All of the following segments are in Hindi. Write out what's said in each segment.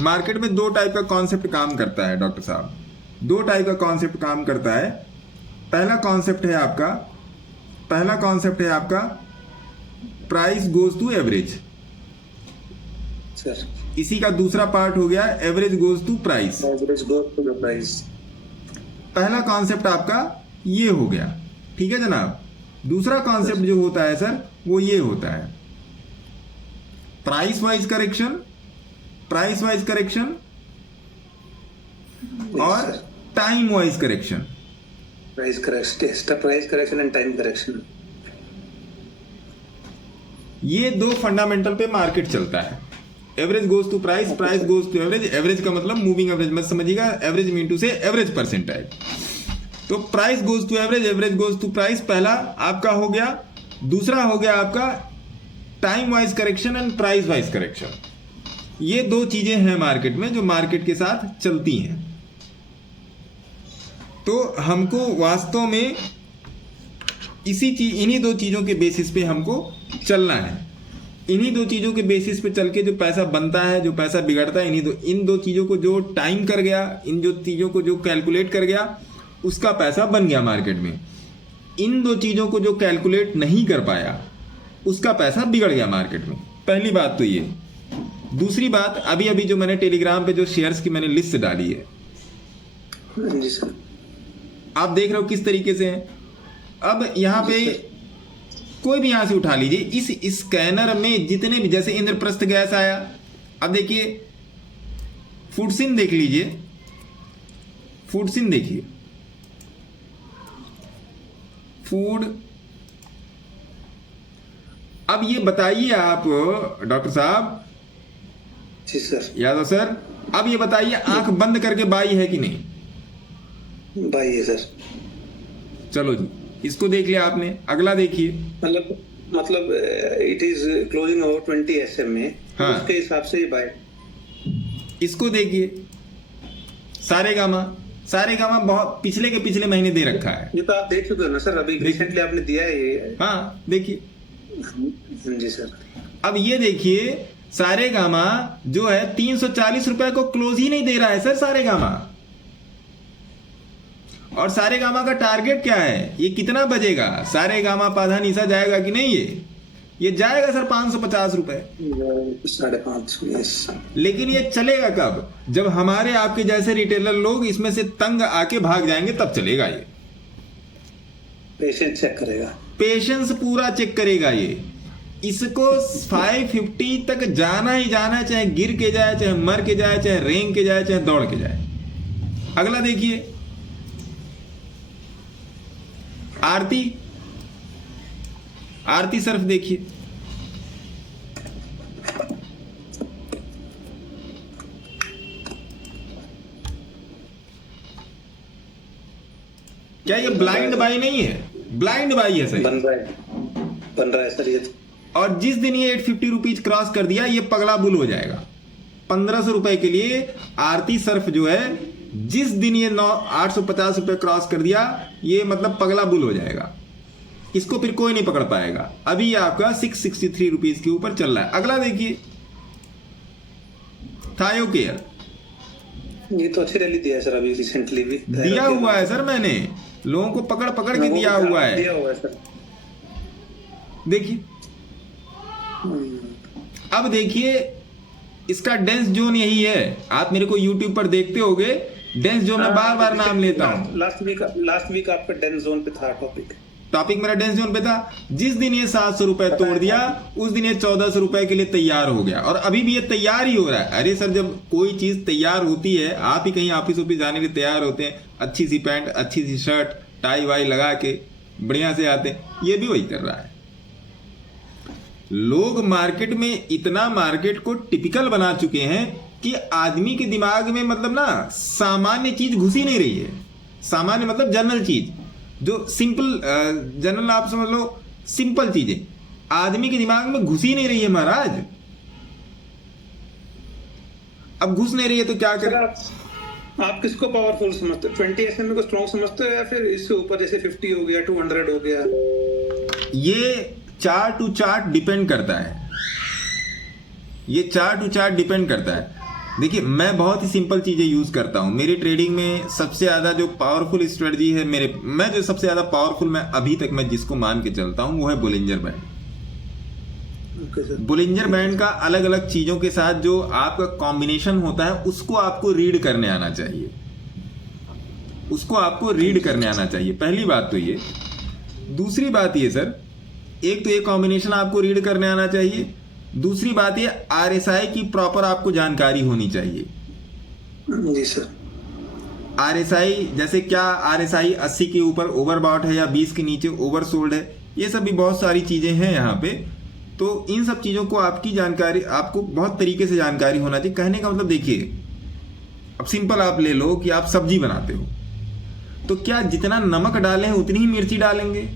मार्केट में दो टाइप का कॉन्सेप्ट काम करता है डॉक्टर साहब, दो टाइप का कॉन्सेप्ट काम करता है। पहला कॉन्सेप्ट है आपका price goes to average sir. इसी का दूसरा पार्ट हो गया average goes to price. Average goes to price. पहला कॉन्सेप्ट आपका ये हो गया, ठीक है जनाब। दूसरा कॉन्सेप्ट जो होता है सर वो ये होता है प्राइस वाइज करेक्शन और time wise correction. Price correction and time correction, ये दो फंडामेंटल पे मार्केट चलता है। Average goes to price, price goes to average. Average का मतलब मूविंग एवरेज मत समझिएगा, average mean to say average percentile. तो price goes to average, average goes to price पहला आपका हो गया। दूसरा हो गया आपका time wise correction and price wise correction. ये दो चीजें हैं मार्केट में जो मार्केट के साथ चलती हैं। तो हमको वास्तव में इन्हीं दो चीजों के बेसिस पे हमको चलना है। इन्हीं दो चीजों के बेसिस पे चल के जो पैसा बनता है, जो पैसा बिगड़ता है, इन दो चीजों को जो टाइम कर गया, इन जो चीजों को जो कैलकुलेट कर गया, उसका पैसा बन गया मार्केट में। इन दो चीजों को जो कैलकुलेट नहीं कर पाया, उसका पैसा बिगड़ गया मार्केट में। पहली बात तो ये। दूसरी बात, अभी अभी जो मैंने टेलीग्राम पे जो शेयर्स की मैंने लिस्ट डाली है, जी सर, आप देख रहे हो किस तरीके से है। अब यहाँ पे कोई भी यहां से उठा लीजिए, इस स्कैनर में जितने भी, जैसे इंद्रप्रस्थ गैस आया, अब देखिए फूडसिन देख लीजिए, फूडसिन देखिए, फूड। अब ये बताइए आप डॉक्टर साहब, जी सर, यादव सर, अब ये बताइए आंख बंद करके बाई है कि नहीं? बाई है सर। चलो जी, इसको देख लिया आपने। अगला देखिए, मतलब it is closing over 20 SM में, हाँ। उसके हिसाब से ये बाय। इसको देखिए, सारेगामा बहुत पिछले के पिछले महीने दे रखा है। ये तो आप देख चुके हो ना सर, अभी रिसेंटली आपने दिया है ये। हाँ देखिए, जी सर। अब ये देखिए सारेगामा जो है 340 रुपए को क्लोज ही नहीं दे रहा है सर सारेगामा। और सारेगामा का टारगेट क्या है? ये कितना बजेगा? सारेगामा पाधा निशा जाएगा कि नहीं? ये जाएगा सर 550 रुपए, 550। लेकिन ये चलेगा कब? जब हमारे आपके जैसे रिटेलर लोग इसमें से तंग आके भाग जाएंगे, तब चलेगा ये। पेशेंस चेक करेगा, पेशेंस पूरा चेक करेगा ये। इसको 550 तक जाना ही जाना है, चाहे गिर के जाए, चाहे मर के जाए, चाहे रेंग के जाए, चाहे दौड़ के जाए। अगला देखिए, आरती सर्फ देखिए, क्या ये ब्लाइंड बाई नहीं है? ब्लाइंड बाई है सही, बन रहा है सर ये। और जिस दिन ये 850 रुपीज क्रॉस कर दिया, ये पगला बुल हो जाएगा। 1500 रुपए के लिए आरती सर्फ जो है, जिस दिन ये 850 रुपए क्रॉस कर दिया, ये मतलब पगला बुल हो जाएगा। इसको फिर कोई नहीं पकड़ पाएगा। अभी ये आपका 663 रुपीज के ऊपर चल रहा है। अगला देखिए, थायो केयर, ये तो अच्छी रैली दिया है सर, अभी रिसेंटली भी दिया हुआ है सर, मैंने लोगों को पकड़ पकड़ के दिया हुआ है सर। देखिए, अब देखिए इसका डेंस जोन यही है। आप मेरे को यूट्यूब पर देखते होगे, डेंस जोन में बार बार नाम लेता हूं। लास्ट वीक आपका डेंस जोन पे था टॉपिक मेरा डेंस जोन पे था। जिस दिन ये 700 रुपए तोड़ दिया, उस दिन ये 1400 रुपए के लिए तैयार हो गया, और अभी भी ये तैयार ही हो रहा है। अरे सर, जब कोई चीज तैयार होती है, आप ही कहीं ऑफिस ऑफिस जाने के लिए तैयार होते हैं, अच्छी सी पैंट, अच्छी सी शर्ट, टाई वाई लगा के बढ़िया से आते हैं, ये भी वही कर रहा है। लोग मार्केट में इतना मार्केट को टिपिकल बना चुके हैं कि आदमी के दिमाग में मतलब ना सामान्य चीज घुसी नहीं रही है। सामान्य मतलब जनरल चीज, जो सिंपल जनरल आप समझ लो, सिंपल चीजें आदमी के दिमाग में घुसी नहीं रही है महाराज। अब घुस नहीं रही है तो क्या करें? आप किसको पावरफुल समझते हो? 20 SM को स्ट्रॉन्ग समझते हो, या फिर इससे ऊपर जैसे 50 हो गया, 200 हो गया? ये चार्ट टू चार्ट डिपेंड करता है। ये चार्ट टू चार्ट डिपेंड करता है। देखिए मैं बहुत ही सिंपल चीज़ें यूज़ करता हूँ मेरी ट्रेडिंग में। सबसे ज़्यादा जो पावरफुल स्ट्रेटजी है मैं जो सबसे ज़्यादा पावरफुल मैं अभी तक मैं जिसको मान के चलता हूँ वो है Bollinger band. Okay sir. Bollinger band का अलग अलग चीज़ों के साथ जो आपका कॉम्बिनेशन होता है उसको आपको रीड करने आना चाहिए, उसको आपको रीड करने आना चाहिए। पहली बात तो ये। दूसरी बात ये सर, एक तो ये कॉम्बिनेशन आपको रीड करने आना चाहिए, दूसरी बात ये आरएसआई की प्रॉपर आपको जानकारी होनी चाहिए। जी सर। आरएसआई जैसे क्या आरएसआई 80 के ऊपर ओवरबॉट है या 20 के नीचे ओवरसोल्ड है, ये सब भी बहुत सारी चीज़ें हैं यहाँ पे। तो इन सब चीज़ों को आपकी जानकारी आपको बहुत तरीके से जानकारी होना चाहिए। कहने का मतलब देखिए, अब सिंपल आप ले लो कि आप सब्जी बनाते हो तो क्या जितना नमक डाले हैं उतनी ही मिर्ची डालेंगे,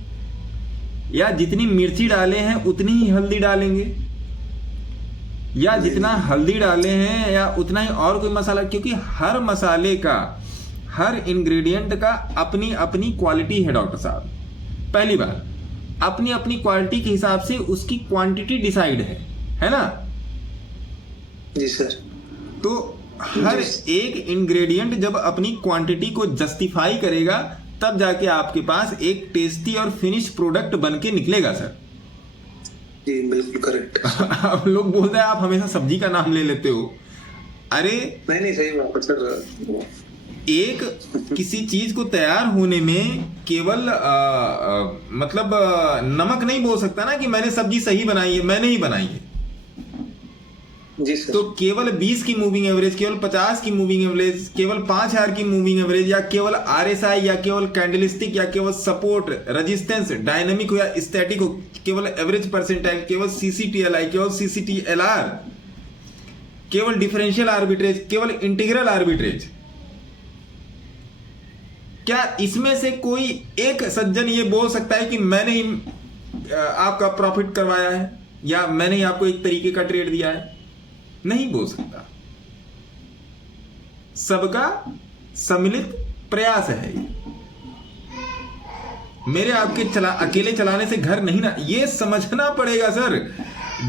या जितनी मिर्ची डाले हैं उतनी ही हल्दी डालेंगे, या जितना हल्दी डाले हैं या उतना ही और कोई मसाला? क्योंकि हर मसाले का, हर इंग्रेडिएंट का अपनी अपनी क्वालिटी है डॉक्टर साहब। पहली बात, अपनी अपनी क्वालिटी के हिसाब से उसकी क्वांटिटी डिसाइड है ना? जी सर। तो हर एक इंग्रेडिएंट जब अपनी क्वांटिटी को जस्टिफाई करेगा तब जाके आपके पास एक टेस्टी और फिनिश प्रोडक्ट बन के निकलेगा सर। जी बिल्कुल करेक्ट। अब लोग बोलते हैं आप हमेशा सब्जी का नाम ले लेते हो। अरे नहीं सही बात है सर। एक किसी चीज को तैयार होने में केवल मतलब नमक नहीं बोल सकता ना कि मैंने सब्जी सही बनाई है, मैंने ही बनाई है। जी सर। तो केवल 20 की मूविंग एवरेज, केवल 50 की मूविंग एवरेज, केवल 5000 की मूविंग एवरेज, या केवल आरएसआई, या केवल कैंडलस्टिक, या केवल सपोर्ट, रेजिस्टेंस, डायनामिक हो या स्टैटिक हो, केवल एवरेज परसेंटाइल, केवल सीसीटीएलआई, केवल सीसीटीएलआर, केवल डिफरेंशियल आर्बिट्रेज, केवल इंटीग्रल आर्बिट्रेज, क्या इसमें से कोई एक सज्जन ये बोल सकता है कि मैंने ही आपका प्रॉफिट करवाया है या मैंने ही आपको एक तरीके का ट्रेड दिया है? नहीं बोल सकता। सबका सम्मिलित प्रयास है। मेरे आपके अकेले चलाने से घर नहीं ना, ये समझना पड़ेगा सर।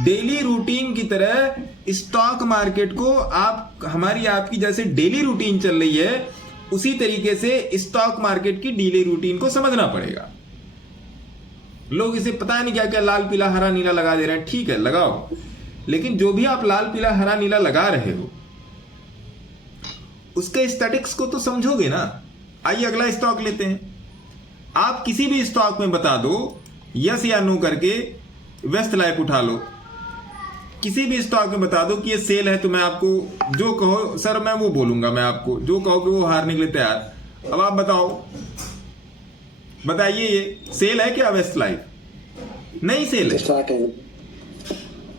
डेली रूटीन की तरह स्टॉक मार्केट को आप, हमारी आपकी जैसे डेली रूटीन चल रही है उसी तरीके से स्टॉक मार्केट की डेली रूटीन को समझना पड़ेगा। लोग इसे पता नहीं क्या क्या लाल पीला हरा नीला लगा दे रहे हैं। ठीक है लगाओ, लेकिन जो भी आप लाल पीला हरा नीला लगा रहे हो उसके स्टैटिक्स को तो समझोगे ना। आइए अगला स्टॉक लेते हैं। आप किसी भी स्टॉक में बता दो यस या नो करके, वेस्ट लाइफ उठा लो, किसी भी स्टॉक में बता दो कि ये सेल है, तो मैं आपको जो कहो सर मैं वो बोलूंगा, मैं आपको जो कहोगे वो हारने के लिए तैयार। अब आप बताओ, बताइए ये सेल है क्या वेस्ट लाइफ? नहीं सेल है। स्टार्ट हो।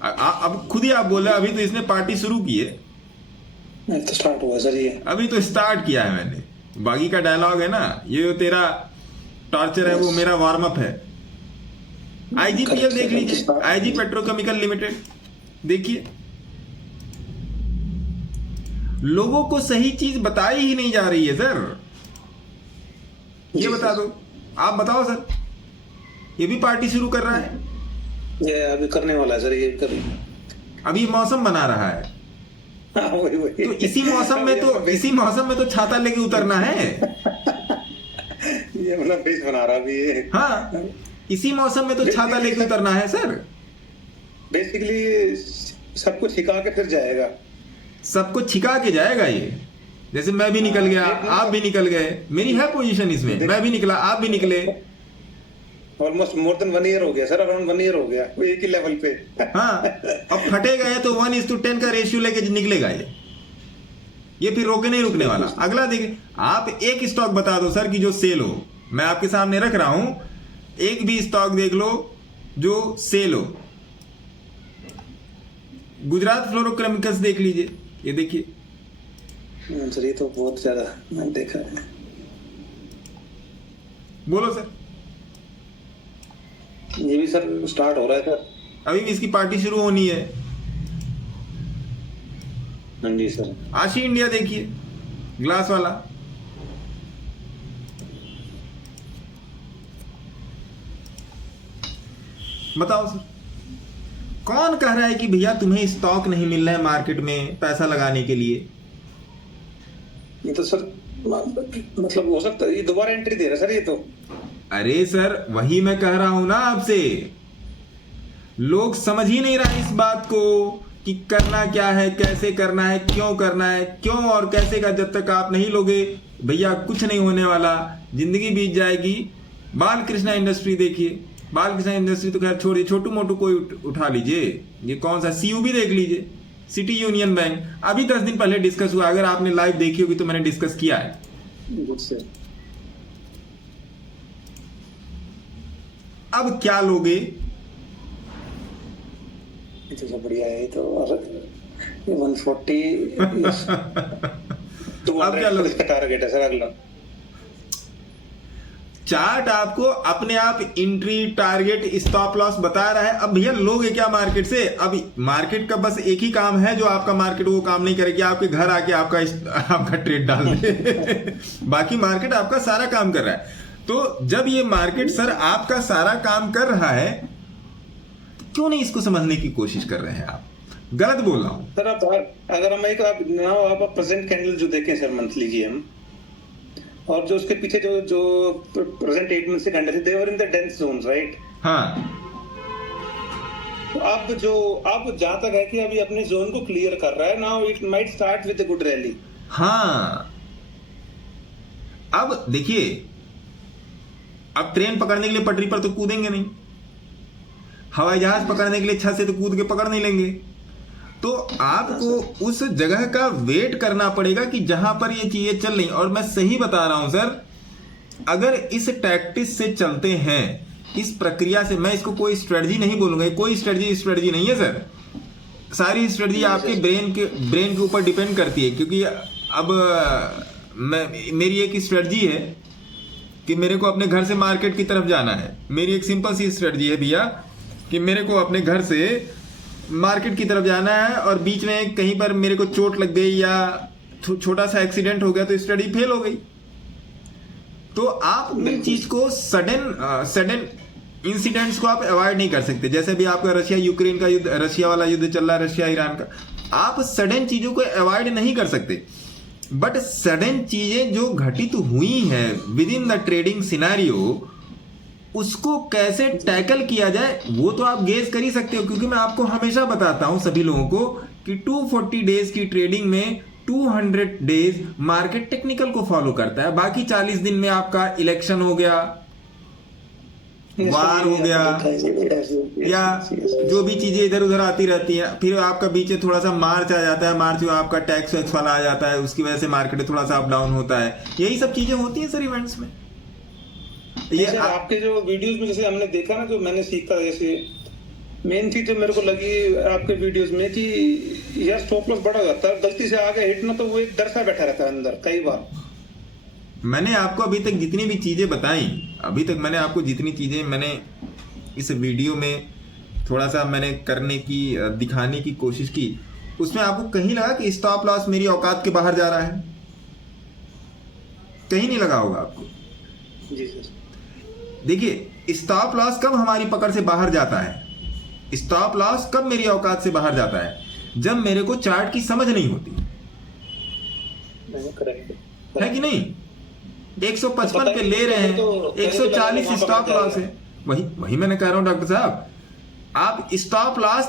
अब खुद ही आप बोले अभी तो इसने पार्टी शुरू की है। तो स्टार्ट हुआ सर, ये अभी तो स्टार्ट किया है मैंने। बागी का डायलॉग है ना, ये जो तेरा टॉर्चर है वो मेरा वार्म अप है। आईजीपीएल देख लीजिए, आईजी पेट्रोकेमिकल लिमिटेड देखिए। लोगों को सही चीज बताई ही नहीं जा रही है सर। ये बता दो, आप बताओ सर। ये भी पार्टी शुरू कर रहा है, ये अभी करने वाला है सर, ये कर अभी मौसम बना रहा है। वही। तो इसी मौसम में तो छाता लेके उतरना है। ये मतलब बेस बना रहा अभी ये। हाँ, इसी मौसम में तो छाता लेके उतरना है सर। बेसिकली सबको छिका के फिर जाएगा, सबको छिका के जाएगा ये। जैसे मैं भी निकल गया, आप भी निकल गए, मेरी है पोजीशन इसमें, मैं भी निकला, आप भी निकले। ऑलमोस्ट मोर देन 1 ईयर हो गया सर, अराउंड 1 ईयर हो गया वो एक ही लेवल पे। हाँ, अब फटेगा है तो 1:10 का रेशियो लेके निकलेगा ये फिर रोके नहीं रुकने वाला। अगला देखिए, आप एक स्टॉक बता दो सर कि जो सेल हो। मैं आपके सामने रख रहा हूं, एक भी स्टॉक देख लो जो सेल हो। गुजरात फ्लोरोकेमिकल्स देख लीजिए, ये देखिए सर, ये तो बहुत ज्यादा मैंने देखा है। बोलो सर। ये भी सर स्टार्ट हो रहा है सर, अभी भी इसकी पार्टी शुरू होनी है। हाँ जी सर। आशी इंडिया देखिए, ग्लास वाला। बताओ सर, कौन कह रहा है कि भैया तुम्हें स्टॉक नहीं मिल रहा है मार्केट में पैसा लगाने के लिए? ये तो सर मतलब हो सकता है ये दोबारा एंट्री दे रहा है सर ये तो। अरे सर वही मैं कह रहा हूं ना आपसे, लोग समझ ही नहीं रहा इस बात को कि करना क्या है, कैसे करना है, क्यों करना है, क्यों और कैसे का। जब तक आप नहीं लोगे भैया कुछ नहीं होने वाला, जिंदगी बीत जाएगी। बालकृष्णा इंडस्ट्री देखिए, बालकृष्णा इंडस्ट्री तो खैर छोड़िए, छोटू मोटू कोई उठा लीजिए, ये कौन सा सीयूबी देख लीजिए, सिटी यूनियन बैंक, अभी 10 दिन पहले डिस्कस हुआ। अगर आपने लाइव देखी होगी तो मैंने डिस्कस किया है। अब क्या लोगे? तो बढ़िया है तो 140 अब क्या लोगे? इसका टारगेट है सर अगला। चार्ट आपको अपने आप एंट्री टारगेट स्टॉप लॉस बता रहा है। अब भैया लोगे क्या मार्केट से? अब मार्केट का बस एक ही काम है जो आपका मार्केट वो काम नहीं करेगी, आपके घर आके आपका ट्रेड डाल दे बाकी मार्केट आपका सारा काम कर रहा है। तो जब ये मार्केट सर आपका सारा काम कर रहा है तो क्यों नहीं इसको समझने की कोशिश कर रहे हैं आप? गलत बोल रहा हूं सर? आप अगर हम एक आप प्रेजेंट कैंडल जो देखें सर मंथली की हम, और जो उसके पीछे जो प्रेजेंट 8 मंथ से कैंडल थे, they were in the dense zone, right? हाँ। तो अब जहां तक है कि अभी अपने जोन को क्लियर कर रहा है, now it might start with a good rally. हाँ, अब देखिए, अब ट्रेन पकड़ने के लिए पटरी पर तो कूदेंगे नहीं, हवाई जहाज पकड़ने के लिए छत से तो कूद के पकड़ नहीं लेंगे। तो आपको उस जगह का वेट करना पड़ेगा कि जहां पर ये चीजें चल रही। और मैं सही बता रहा हूं सर, अगर इस टैक्टिस से चलते हैं, इस प्रक्रिया से, मैं इसको कोई स्ट्रेटजी नहीं बोलूंगा, कोई स्ट्रेटजी नहीं है सर। सारी स्ट्रेटजी आपके ब्रेन के ऊपर डिपेंड करती है। क्योंकि अब मेरी एक स्ट्रेटजी है कि मेरे को अपने घर से मार्केट की तरफ जाना है। मेरी एक सिंपल सी स्ट्रेटजी है भैया कि मेरे को अपने घर से मार्केट की तरफ जाना है, और बीच में कहीं पर मेरे को चोट लग गई या छोटा सा एक्सीडेंट हो गया तो स्टडी फेल हो गई। तो आप उन चीज को सडन इंसिडेंट्स को आप अवॉइड नहीं कर सकते। जैसे भी आपका रशिया यूक्रेन का युद्ध, रशिया वाला युद्ध चल रहा है, रशिया ईरान का, आप सडन चीजों को अवॉइड नहीं कर सकते। बट सडन चीजें जो घटित हुई हैं with in the trading scenario, उसको कैसे टैकल किया जाए वो तो आप गेस कर ही सकते हो। क्योंकि मैं आपको हमेशा बताता हूं सभी लोगों को कि 240 डेज की ट्रेडिंग में 200 डेज मार्केट टेक्निकल को फॉलो करता है। बाकी 40 दिन में आपका इलेक्शन हो गया, वार हो गया, या जो भी चीजें इधर उधर आती रहती है, फिर आपका बीच में थोड़ा सा मार्च आ जाता है, मार्च में आपका टैक्स वैक्स वाला आ जाता है, उसकी वजह से मार्केट थोड़ा सा अप डाउन होता है। यही सब चीजें होती है सर इवेंट्स में। ये आपके जो वीडियोस में जैसे हमने देखा ना, जो मैंने सीखा, जैसे मेन चीज जो मेरे को लगी आपके वीडियोस में कि यार स्टॉप लॉस बड़ा जाता है, गलती से आगे हिट ना तो वो एक डर सा बैठा रहता है अंदर कई बार। मैंने आपको अभी तक जितनी भी चीजें बताई, अभी तक मैंने आपको जितनी चीजें मैंने इस वीडियो में थोड़ा सा मैंने करने की दिखाने की कोशिश की, उसमें आपको कहीं लगा कि स्टॉप लॉस मेरी औकात के बाहर जा रहा है? कहीं नहीं लगा होगा आपको। जी सर। देखिए, स्टॉप लॉस कब हमारी पकड़ से बाहर जाता है, स्टॉप लॉस कब मेरी औकात से बाहर जाता है? जब मेरे को चार्ट की समझ नहीं होती है कि नहीं। 155 पे ले रहे हैं, 140 स्टॉप लॉस है। वही मैंने कह रहा हूं डॉक्टर साहब, आप स्टॉप लॉस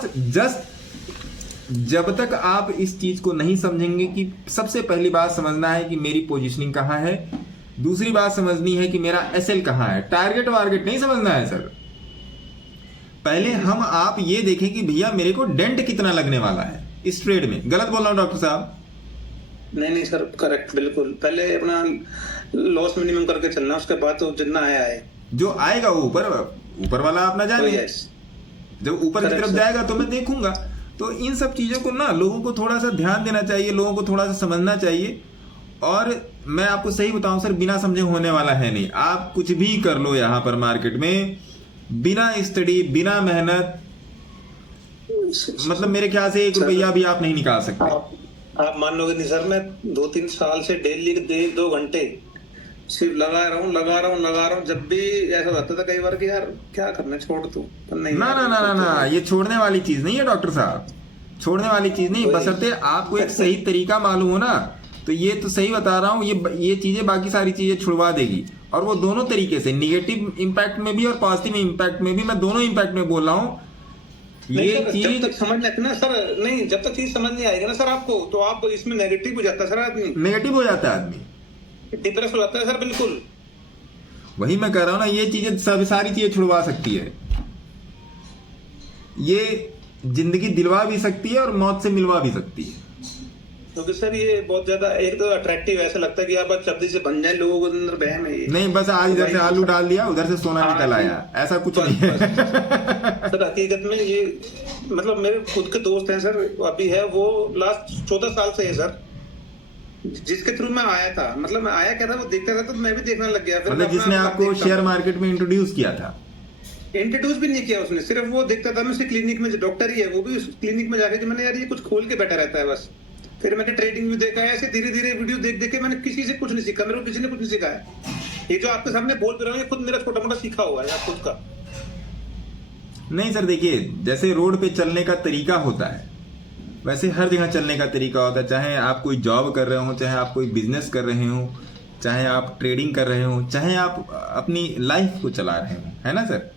जब तक आप इस चीज को नहीं समझेंगे कि सबसे पहली बात समझना है कि मेरी पोजीशनिंग कहां है, दूसरी बात समझनी है कि मेरा एसएल कहां है, टारगेट वारगेट नहीं समझना है सर। पहले हम आप ये देखें कि भैया मेरे को डेंट कितना लगने वाला है इस ट्रेड में। गलत बोल रहा हूं डॉक्टर साहब? नहीं सर, करेक्ट, बिल्कुल। पहले अपना लॉस मिनिमम करके चलना, उसके बाद तो जितना आया है, जो आएगा वो ऊपर वाला अपना जाने। जब ऊपर की तरफ जाएगा तो मैं देखूंगा। तो इन सब चीजों को ना लोगों को थोड़ा सा ध्यान देना चाहिए, लोगों को थोड़ा सा समझना चाहिए। और मैं आपको सही बताऊं सर, बिना समझे होने वाला है नहीं। आप कुछ भी कर लो यहाँ पर मार्केट में, बिना स्टडी, बिना मेहनत, मतलब मेरे ख्याल से 1 रुपया भी आप नहीं निकाल सकते। आप मान लोगे नहीं सर, मैं 2-3 साल से डेली 1-2 घंटे सिर्फ लगा रहा हूँ। जब भी ऐसा होता था कई बार कि यार क्या करना, छोड़ तू, पर नहीं ना यार, ना ना ना ना, ये छोड़ने वाली चीज नहीं है डॉक्टर साहब, छोड़ने वाली चीज नहीं, वही। बशर्ते आपको एक सही तरीका मालूम हो ना, तो ये तो सही बता रहा हूँ, ये चीजें बाकी सारी चीजें छुड़वा देगी। और वो दोनों तरीके से, निगेटिव इम्पैक्ट में भी और पॉजिटिव इम्पैक्ट में भी, मैं दोनों इम्पैक्ट में बोल रहा हूँ। नहीं ये सर, जब चीज तक समझ नहीं आती ना सर, नहीं जब तक चीज समझ नहीं आएगी ना सर आपको, तो आप इसमें नेगेटिव हो जाता है सर आदमी, नेगेटिव हो जाता है आदमी, डिप्रेस हो जाता है सर, बिल्कुल। वही मैं कह रहा हूँ ना, ये चीजें सब सारी चीजें छुड़वा सकती है, ये जिंदगी दिलवा भी सकती है और मौत से मिलवा भी सकती है। क्योंकि सर ये बहुत ज्यादा एक तो अट्रैक्टिव ऐसा लगता है कि आप जल्दी से बन जाए, लोगों के अंदर बहम है ये। नहीं बस आज इधर से आलू डाल दिया, उधर से सोना हाँ, निकल आया, ऐसा कुछ नहीं है। सर हकीकत में ये मतलब मेरे खुद के दोस्त हैं सर, अभी है वो लास्ट 14 साल से है सर, जिसके थ्रू मैं आया था। मतलब मैं आया क्या था, वो देखता था तो मैं भी देखने लग गया। फिर मतलब जिसने आपको शेयर मार्केट में इंट्रोड्यूस किया था? इंट्रोड्यूस भी नहीं किया उसने, सिर्फ वो देखता था। मैं उसके क्लिनिक में, जो डॉक्टर ही है वो भी उस क्लिनिक में जाके कि मैंने यार ये कुछ खोल के बैठा रहता है बस। फिर मैंने ट्रेडिंग भी देखा है, ऐसे धीरे धीरे वीडियो देख देख के मैंने किसी से कुछ नहीं सीखा, मेरे को किसी ने कुछ नहीं सिखाया। ये जो आपके सामने बोल रहा हूँ ये खुद मेरा छोटा मोटा सीखा हुआ है यार, खुद का। नहीं सर देखिए, जैसे रोड पे चलने का तरीका होता है वैसे हर जगह चलने का तरीका होता है। चाहे आप कोई जॉब कर रहे हो, चाहे आप कोई बिजनेस कर रहे हो, चाहे आप ट्रेडिंग कर रहे हो, चाहे आप अपनी लाइफ को चला रहे हो, है ना सर?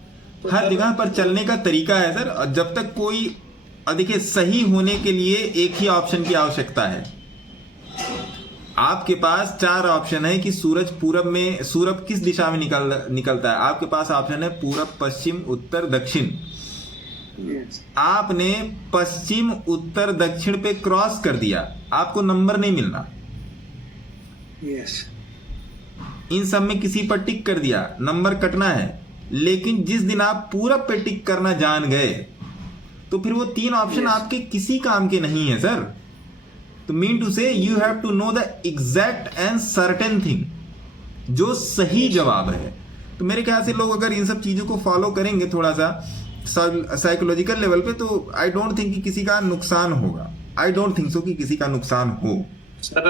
हर जगह पर चलने का तरीका है सर। और जब तक कोई, देखिए सही होने के लिए एक ही ऑप्शन की आवश्यकता है। आपके पास 4 ऑप्शन है कि सूरज पूरब में, सूरज किस दिशा में निकलता है। आपके पास ऑप्शन है पूरब, पश्चिम, उत्तर, दक्षिण। आपने पश्चिम, उत्तर, दक्षिण पे क्रॉस कर दिया, आपको नंबर नहीं मिलना। यस, इन सब में किसी पर टिक कर दिया, नंबर कटना है। लेकिन जिस दिन आप पूरब पे टिक करना जान गए, तो फिर वो 3 ऑप्शन आपके किसी काम के नहीं है सर। तो mean to say you have to know the exact and certain thing, जो सही जवाब है। तो मेरे ख्याल से लोग अगर इन सब चीजों को फॉलो करेंगे थोड़ा सा साइकोलॉजिकल लेवल पे, तो आई डोंट थिंक कि किसी का नुकसान होगा। आई डोंट थिंक सो कि किसी का नुकसान हो। सर